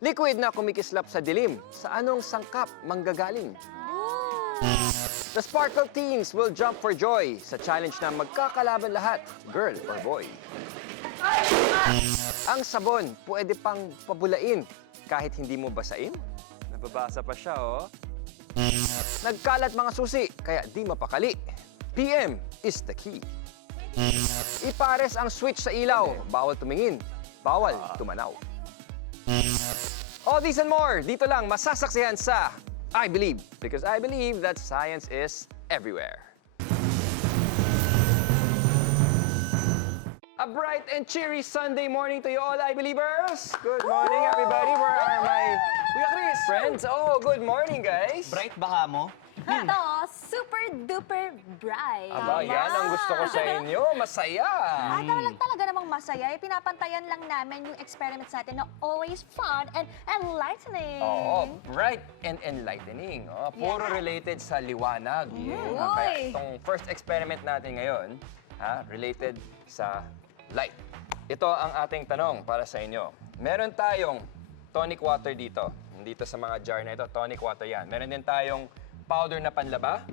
Liquid na kumikislap sa dilim. Sa anong sangkap manggagaling? The Sparkle Teens will jump for joy sa challenge na magkakalaban lahat, girl or boy. Ang sabon, pwede pang pabulain kahit hindi mo basain. Nababasa pa siya, oh. Nagkalat mga susi, kaya di mapakali. PM is the key. Ipares ang switch sa ilaw. Bawal tumingin, bawal tumanaw. All these and more, dito lang masasaksihan sa I Believe. Because I believe that science is everywhere. A bright and cheery Sunday morning to you all, I Believers! Good morning, everybody! Where are my Kuya Chris friends? Oh, good morning, guys! Bright baka mo? Ito, super duper bright. Aba, yan ang gusto ko sa inyo. Masaya! Talaga namang masaya. Pinapantayan lang namin yung experiments natin na always fun and enlightening. Oo, bright and enlightening. Oh, puro Yeah. related sa liwanag. Yeah. Kaya itong first experiment natin ngayon, related sa light. Ito ang ating tanong para sa inyo. Meron tayong tonic water dito. Dito sa mga jar na ito, tonic water yan. Meron din tayong powder na panlaba,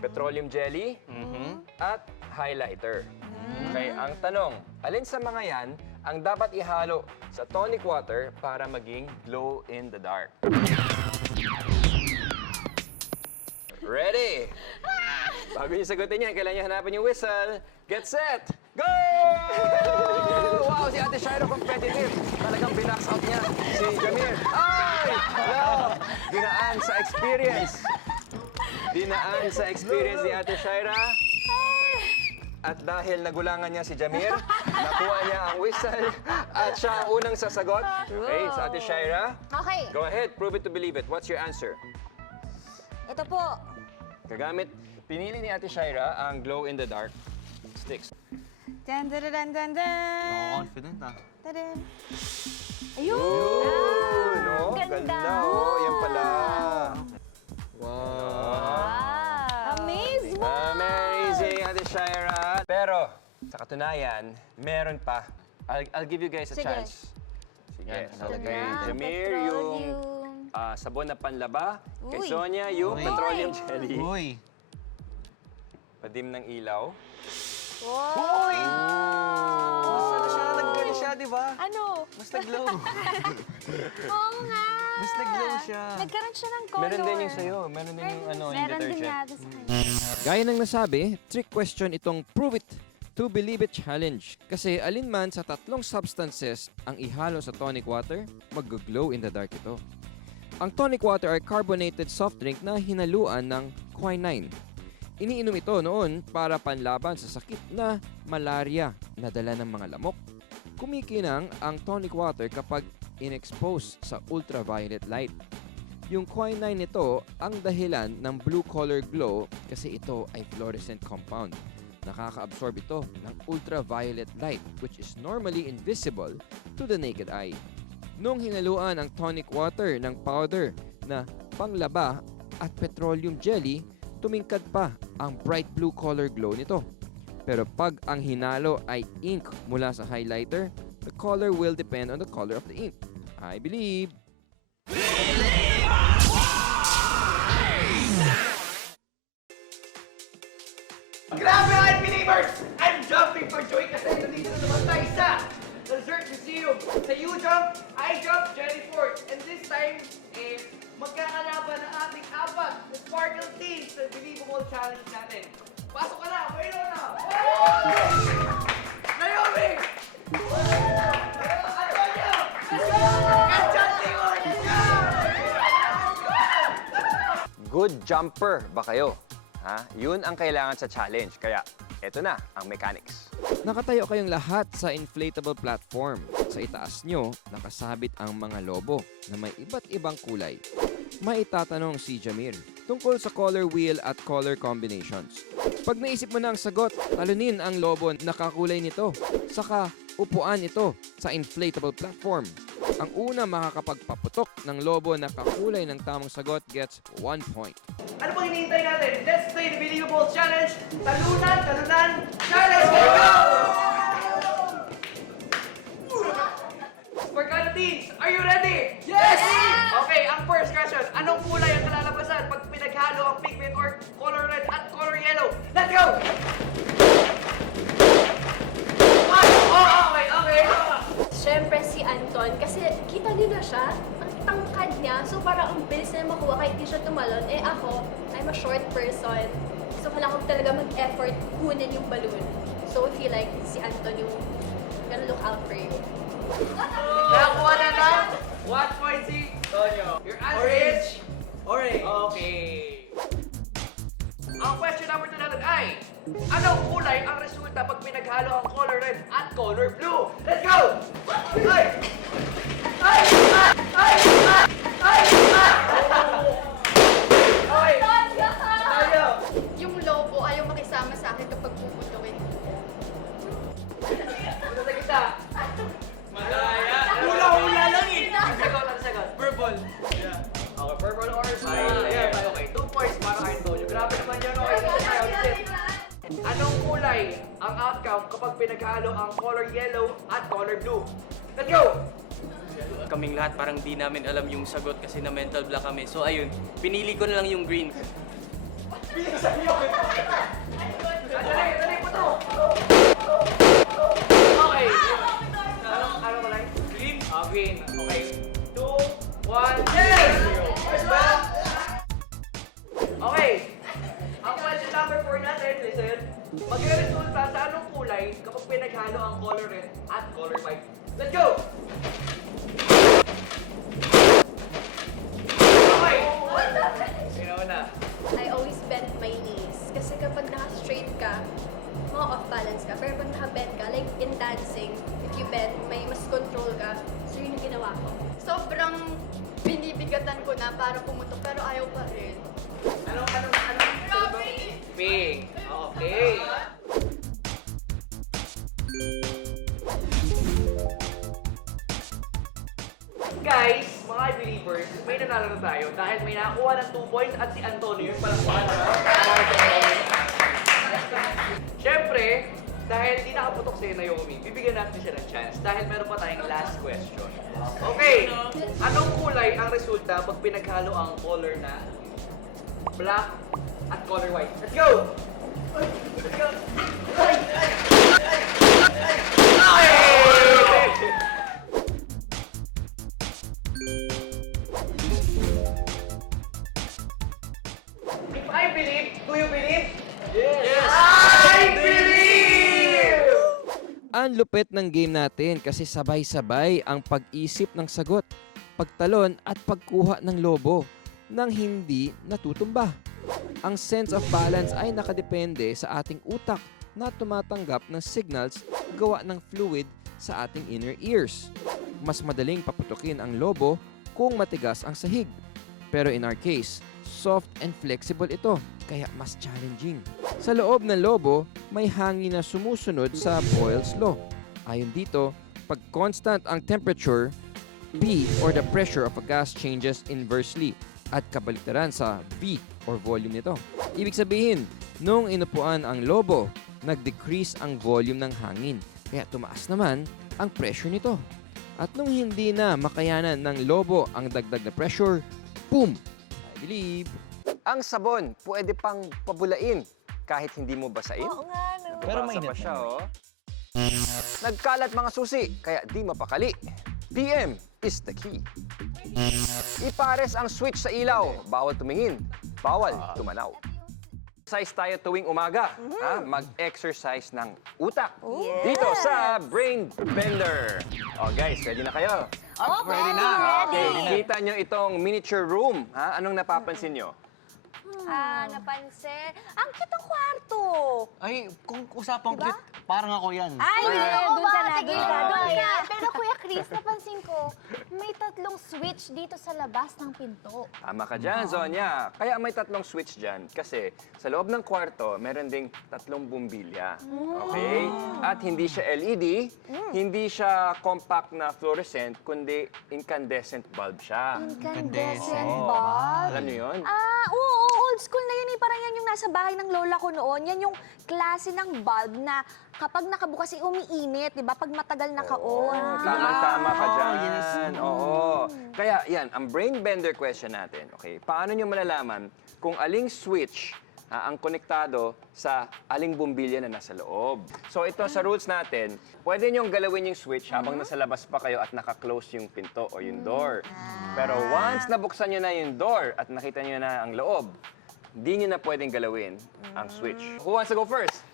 petroleum jelly, at highlighter. Okay, ang tanong, alin sa mga yan ang dapat ihalo sa tonic water para maging glow in the dark? Ready? Bago niyo sagutin yan, kailangan niyo hanapin yung whistle. Get set! Go! Wow, si Ate Shaira competitive. Talagang binax out niya si Jamir. Ay! No! Dinaan sa experience. Dinaan sa experience ni Ate Shaira. At dahil nagulangan niya si Jamir, nakuha niya ang whistle at siya ang unang sasagot. Okay, sa Ate Shaira. Okay, Go ahead, prove it to believe it. What's your answer? ito po. Kagamit, pinili ni Ate Shaira ang glow-in-the-dark sticks. Dan, dan, dan, dan, dan. Confident ah. Tadam. Ayun! No? Ganda. Oh, yan pala. Wow. Amazing! Amazing, Ate Shaira. Pero, sa katunayan, meron pa. I'll give you guys a Sige. chance. Sige. Yan, Okay, Yan, Jamir, yung sabon na panlaba. Kay Uy. Sonia, yung Uy. petroleum jelly. Uy! Padim ng ilaw. Wow! Ano siya? Nag-glow siya, di ba? Ano? Mas nag-glow. Oo nga! Mas nag-glow siya. Nagkaroon siya ng color. Meron din yung sa'yo. Meron din yung yung Meron din detergent. natin sa kanya. Gaya ng nasabi, trick question itong Prove It to Believe It Challenge. Kasi alinman sa tatlong substances ang ihalo sa tonic water, mag-glow in the dark ito. Ang tonic water ay carbonated soft drink na hinaluan ng quinine. Iniinom ito noon para panlaban sa sakit na malaria na dala ng mga lamok. Kumikinang ang tonic water kapag in-expose sa ultraviolet light. Yung quinine nito ang dahilan ng blue color glow kasi ito ay fluorescent compound. Nakaka-absorb ito ng ultraviolet light which is normally invisible to the naked eye. Nung hinaluan ang tonic water ng powder na panglaba at petroleum jelly, tumingkad pa ang bright blue color glow nito. Pero pag ang hinalo ay ink mula sa highlighter, the color will depend on the color of the ink. I believe. Grabe mga believers! I'm jumping for joy kasi nandito na naman tayo sa Dessert Museum. Sa U-Jump, I-Jump, Jellyford. And this time, magkakalaban ang ating apat na Sparkle Teens sa Believable Challenge natin. Pasok ka na! Mayroon na! Naomi! Antonio! Good jumper ba kayo? Yun ang kailangan sa challenge. Kaya, eto na ang mechanics. Nakatayo kayong lahat sa inflatable platform. Sa itaas nyo, nakasabit ang mga lobo na may iba't ibang kulay. May itatanong si Jamir tungkol sa color wheel at color combinations. Pag naisip mo na ang sagot, talunin ang lobo na kakulay nito. Saka upuan ito sa inflatable platform. Ang una makakapagpaputok ng lobo na kakulay ng tamang sagot gets 1 point. Ano pang hinihintay natin? Let's play the Believable Challenge! Talunan, talunan, challenge! Go! Sparkle Teens, are you ready? Let's go! Okay. Siyempre si Anton, kasi kita niyo na siya, ang tangkad niya, so parang ang bilis niya makuha kahit di siya tumalon. Eh ako, I'm a short person, so kailangan ko talaga mag-effort kunin yung balloon. So I feel like si Anton yung gonna look out for you. Nakakuha na ng 1 point si Tonyo. Your answer is... Orange. Okay. Ang question number 2 natin ay, anong kulay ang resulta pag pinaghalo ang color red at color blue? Let's go! Ay! Ay! Okay. Tayo. Yung lobo ayaw makisama sa akin kapag puputukin. Ano sa kita? Malaya. Hula-hula lang eh. Ang sagot. Purple. Okay, purple or smile. Yeah, okay. 2 points para kay Tonyo. Grabe naman yan. Okay, tayo. Anong kulay ang outcome kapag pinaghalo ang color yellow at color blue? Let's go! Kaming lahat parang di namin alam yung sagot kasi na mental block kami. So ayun, pinili ko na lang yung green. Dali po to. Okay. Ano ko lang? Green? Green. Okay. 2, 1, yes! Okay. Ang question number 4 natin, listen. Magre-resulta sa anong kulay kapag pinaghalo ang color red at color white. Let's go! Okay. Sino na? I always bend my knees. Kasi kapag naka-straight ka, mga off-balance ka. Pero pag naka-bend ka, like in dancing, if you bend, may mas control ka. So yun yung ginawa ko. Sobrang binibigatan ko na para pumutok, pero ayaw pa rin. Anong? Pink. Okay. Guys, mga believers, may nanalo na tayo dahil may nakakuha ng 2 points at si Antonio yung palakpakan na. Siyempre, dahil di nakaputok si Naomi, bibigyan natin siya ng chance dahil meron pa tayong last question. Okay, anong kulay ang resulta pag pinaghalo ang color na black at color white? Let's go! Let's go! If I believe, do you believe? Yes! I believe! Ang lupit ng game natin kasi sabay-sabay ang pag-isip ng sagot, pagtalon at pagkuha ng lobo nang hindi natutumba. Ang sense of balance ay nakadepende sa ating utak na tumatanggap ng signals gawa ng fluid sa ating inner ears. Mas madaling paputukin ang lobo kung matigas ang sahig. Pero in our case, soft and flexible ito, kaya mas challenging. Sa loob ng lobo, may hangin na sumusunod sa Boyle's Law. Ayon dito, pag constant ang temperature, P or the pressure of a gas changes inversely at kabaliktaran sa V or volume nito. Ibig sabihin, nung inupuan ang lobo, nag-decrease ang volume ng hangin, kaya tumaas naman ang pressure nito. At nung hindi na makayanan ng lobo ang dagdag na pressure, boom! I believe. Ang sabon, pwede pang pabulain kahit hindi mo basain. Oo nga, no. Pero Nabasa mainit pa siya, naman. oh. Nagkalat mga susi, kaya di mapakali. PM is the key. Ipares ang switch sa ilaw. Bawal tumingin, bawal tumanaw. Exercise tayo tuwing umaga. Ha? Mag-exercise ng utak. Dito sa Brain Bender. Oh guys, ready na kayo? Ready na. Okay, kita nyo itong miniature room. Ha? Anong napapansin nyo? Napansin. Ang cute ng kwarto. Ay, kung usapang Diba? cute, parang ako yan. Ay, Oo doon ka ba? na, Tigil doon ka, ka. doon ka. Pero Kuya Chris, napansin ko, may 3 switch dito sa labas ng pinto. Tama ka dyan, Zonya. Kaya may 3 switch dyan. Kasi sa loob ng kwarto, meron ding 3 bumbilya. Okay? At hindi siya LED, hindi siya compact na fluorescent, kundi incandescent bulb siya. Incandescent Oo. bulb. Alam niyo yun? Oo, old school na yun eh. Parang yan yung nasa bahay ng lola ko noon. Yan yung klase ng bulb na kapag nakabukas ay umiinit, di ba? Pag matagal naka-on. Tama ka dyan. yes. Oo. Kaya yan, ang brain bender question natin, okay? Paano nyo malalaman kung aling switch ang konektado sa aling bumbilya na nasa loob. So ito sa rules natin, pwede niyong galawin yung switch habang nasa labas pa kayo at naka-close yung pinto o yung door. Pero once nabuksan niyo na yung door at nakita niyo na ang loob, hindi niyo na pwedeng galawin ang switch. Who wants to go first?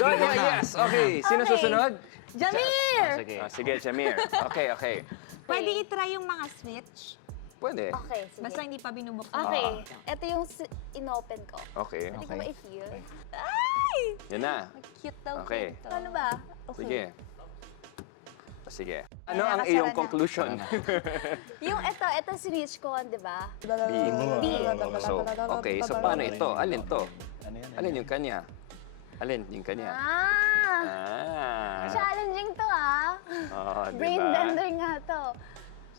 Go ahead, yes. Okay, sino susunod? Jamir! Sige, Jamir. Okay. Pwede itry yung mga switch? Pwede. Okay, sige. Basta hindi pa binubuksan. Okay, ito yung inopen ko. Okay. Pwede ko ma-feel? Yan na. Cute daw. Okay. cute daw. Ano ba? Sige. Sige. Ano ang iyong conclusion? Yung ito switch ko, di ba? B. So, okay. So, paano ito? Alin to? Alin yung kanya? Alin yung kanya? Challenging to ah. Oh, Brain diba? bender nga to.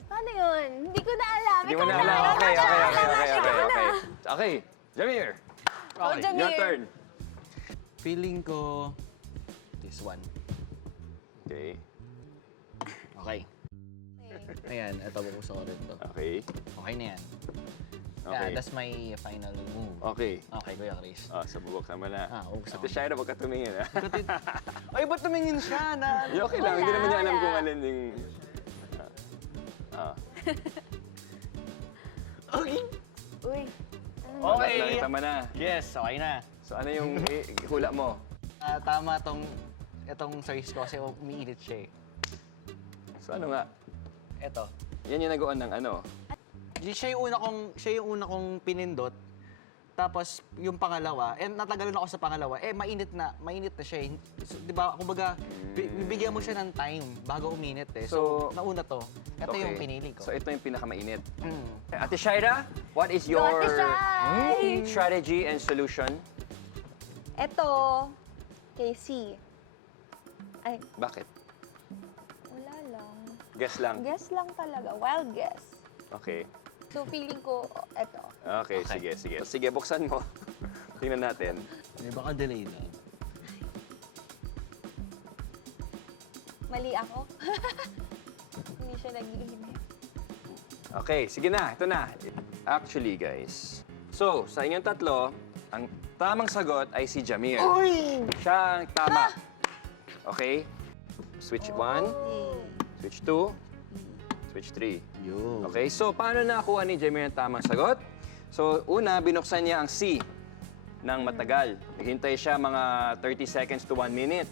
Paano yun? Hindi ko na alam. Hindi mo Ikaw na alam. Okay. Okay. Jamir, Oh, Jamir. your turn. Feeling ko, this one. Okay. Okay. Ayan, ito bubuksan ko rin to. Okay. Okay na yan. Okay. Yeah, that's my final move. Okay. Okay, Kuya Chris. So bubuksan mo na. Bubuksan Ate ko. Shaira, huwag ka tumingin. Ay, ba't tumingin siya na? Okay lang, hindi naman niya alam kung alin yung... Okay. Uy. Okay. Nakita mo na. Yes, okay na. So ano yung hula mo? Tama itong choice ko kasi umiinit siya eh. So ano nga? Ito. Yan yung nag-on ng ano? Siya yung una kong pinindot. Tapos yung pangalawa, natagalan ako sa pangalawa, mainit na siya eh. So, di ba, kumbaga, bibigyan mo siya ng time bago uminit eh. So, nauna to. Ito yung pinili ko. So ito yung pinakamainit. Mm. Ate Shaira, what is your Ate Shai! strategy and solution? Ito, KC. Ay, Bakit? wala lang. Guess lang. Guess lang talaga. Wild guess. Okay. So, feeling ko, ito. Okay, sige. Sige, buksan mo. Tingnan natin. Baka delay na. Mali ako. Hindi siya nag-iinit. Okay, sige na. Ito na. Actually, guys. So, sa inyong tatlo, ang tamang sagot ay si Jamir. Siya ang tama. Okay? Switch 1, switch 2, switch 3. Okay, so paano nakakuha ni Jamir ang tamang sagot? So, una, binuksan niya ang C ng matagal. Naghintay siya mga 30 seconds to 1 minute.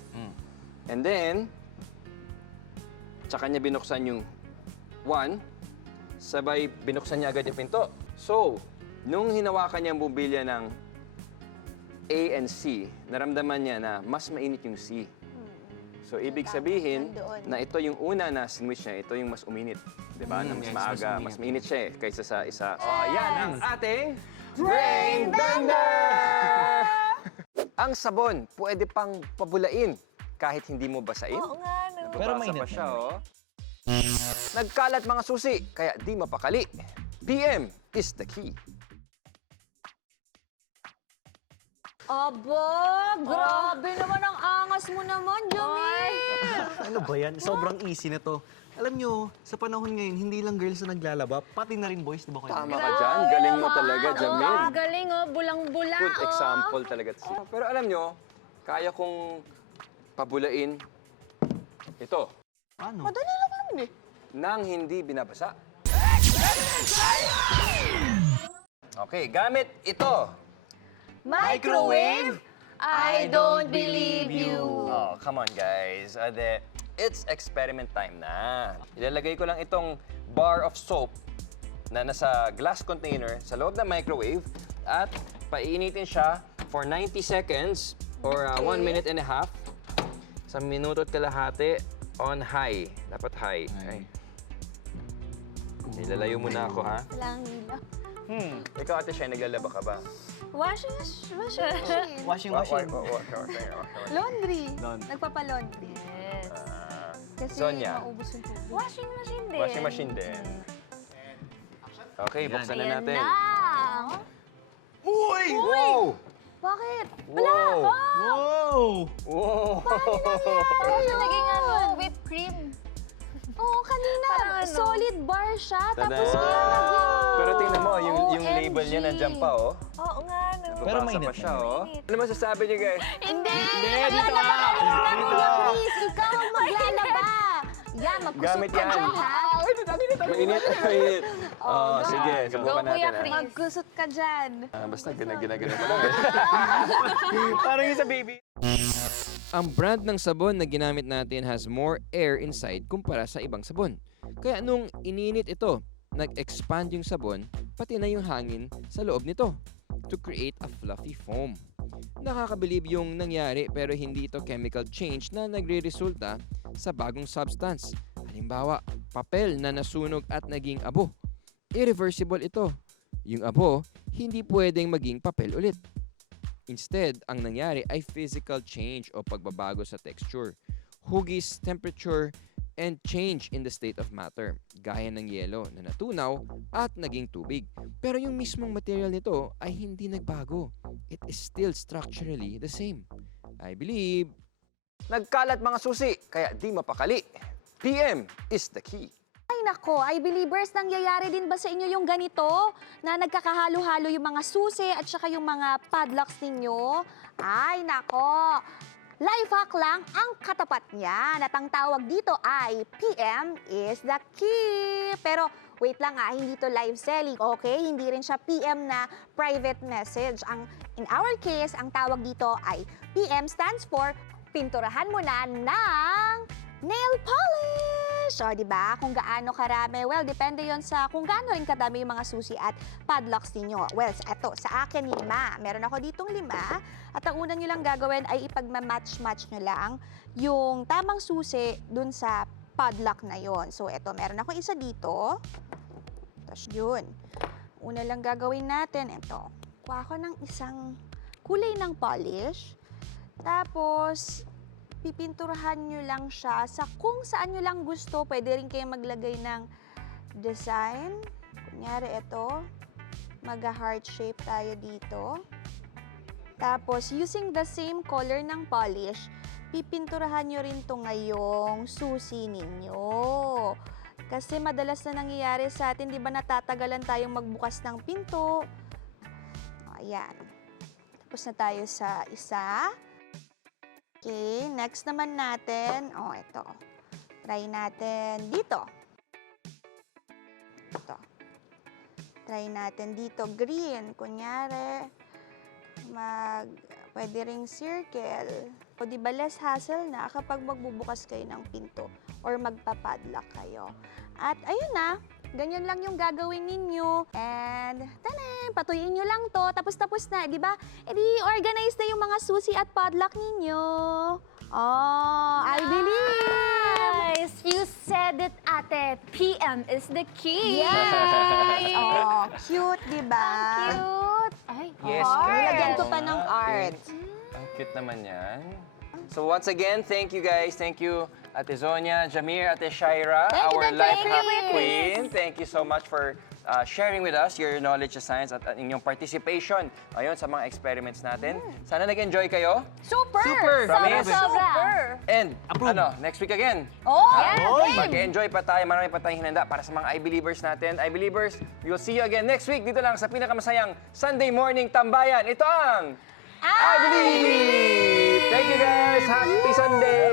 And then, tsaka niya binuksan yung 1, sabay binuksan niya agad yung pinto. So, nung hinawakan niya ang bumbilya ng A and C, naramdaman niya na mas mainit yung C. So, ibig sabihin na ito yung una na sinwitch niya, ito yung mas uminit. Diba? Na mas yes, maaga, mas mas mainit siya kaysa sa isa. So, yan ang ating Brain Bender! Ang sabon, pwede pang pabulain kahit hindi mo basain. Oo nga, no. Pero Nababasa mainit pa siya, naman. oh. Nagkalat mga susi, kaya di mapakali. PM is the key. Aba, grabe naman ang angas mo naman, Jamir. Ano ba yan? Sobrang easy na to. Alam nyo, sa panahon ngayon, hindi lang girls na naglalaba, pati na rin boys, di ba kayo? Tama ka dyan. Galing mo talaga, Jamil. Ang galing oh, bulang-bula Good example talaga. Pero alam nyo, kaya kong pabulain ito Paano? Madali lang naman eh. nang hindi binabasa. Okay, gamit ito. Microwave? I don't believe you. Oh, come on guys. It's experiment time na. Ilalagay ko lang itong bar of soap na nasa glass container sa loob ng microwave at painitin siya for 90 seconds or 1 minute and a half. Sa minuto at kalahati on high. Dapat high. Okay. Nilalayo muna ako, ha? Walang hila. Ikaw, Ate Shai, naglalaba ka ba? Washing machine. Washing machine. Laundry. Nagpapalaundry. Yes. Kasi Sonia. maubos yung tubig. Washing machine din. Washing machine din. Okay, buksan na Ayan natin. na. Wow! Bakit? Wow! Wow! Wow! Ano siya naging whipped cream? Oo, kanina. Parang ano? Solid bar siya. Tada! Tapos ngayon naging... Pero tingnan mo, yung OMG. label niya nandiyan pa, oh. Oo nga, Pero Babasa mainit pa siya, oh. Ano masasabi niyo, guys? Hindi! dito ka! Kuya Chris, ikaw ang maglalaba! Yan, magkusot Gamit ka yan. dyan, ha? Mainit, mainit. Oh, sige, subukan natin. ah. Magkusot ka dyan. Basta ginagana pa lang. Parang yung sa baby. Ang brand ng sabon na ginamit natin has more air inside kumpara sa ibang sabon. Kaya nung ininit ito, nag-expand yung sabon, pati na yung hangin sa loob nito to create a fluffy foam. Nakakabilib yung nangyari pero hindi ito chemical change na nagre-resulta sa bagong substance. Halimbawa, papel na nasunog at naging abo. Irreversible ito. Yung abo, hindi pwedeng maging papel ulit. Instead, ang nangyari ay physical change o pagbabago sa texture, hugis, temperature, and change in the state of matter, gaya ng yelo na natunaw at naging tubig. Pero yung mismong material nito ay hindi nagbago. It is still structurally the same. I believe. Nagkalat mga susi, kaya di mapakali. PM is the key. Ay nako, I believers, nangyayari din ba sa inyo yung ganito? Na nagkakahalo-halo yung mga susi at saka yung mga padlocks ninyo? Ay nako, life hack lang ang katapat niya. At ang tawag dito ay PM is the key. Pero wait lang hindi to live selling, okay? Hindi rin siya PM na private message. In our case, ang tawag dito ay PM stands for pinturahan mo na ng nail polish. O, di ba? Kung gaano karami. Well, depende yon sa kung gaano rin kadami yung mga susi at padlocks ninyo. Well, eto, sa akin 5. Meron ako ditong 5. At ang una nyo lang gagawin ay ipagmamatch-match nyo lang yung tamang susi dun sa padlock na yon. So, eto, meron ako isa dito. Tapos yun. Una lang gagawin natin, eto. Kuha ko ng isang kulay ng polish. Tapos, pipinturahan nyo lang siya sa kung saan nyo lang gusto. Pwede rin kayo maglagay ng design. Kunyari ito, mag-heart shape tayo dito. Tapos, using the same color ng polish, pipinturahan nyo rin ito ngayong susi ninyo. Kasi madalas na nangyayari sa atin, di ba natatagalan tayong magbukas ng pinto. Ayan. Tapos na tayo sa isa. Okay, next naman natin, ito. Try natin dito. Ito. Try natin dito, green. Kunyari, pwede ring circle. O di ba less hassle na kapag magbubukas kayo ng pinto or magpapadlock kayo. At ayun na, ganyan lang yung gagawin ninyo. And, tanan, patuyin nyo lang to. Tapos na, di ba? E di, organize na yung mga susi at padlock ninyo. Oh, I believe! Guys, you said it, ate. PM is the key. Yes! Oh, cute, di ba? Cute. Ay, Yes, Nilagyan correct. ko pa ng art. Ang cute naman yan. So once again, thank you guys. Thank you, Ate Zonia, Jamir, Ate Shaira, Thank you, our Ate life Chris. hack queen. Thank you so much for sharing with us your knowledge of science at inyong participation ngayon sa mga experiments natin. Sana nag-enjoy kayo. Super! Promise? Sobra! And next week again. Oh, Mag-enjoy pa tayo. Marami pa tayong hinanda para sa mga I-Believers natin. I-Believers, we will see you again next week dito lang sa pinakamasayang Sunday morning tambayan. Ito ang I Believe! Thank you guys! Happy Sunday!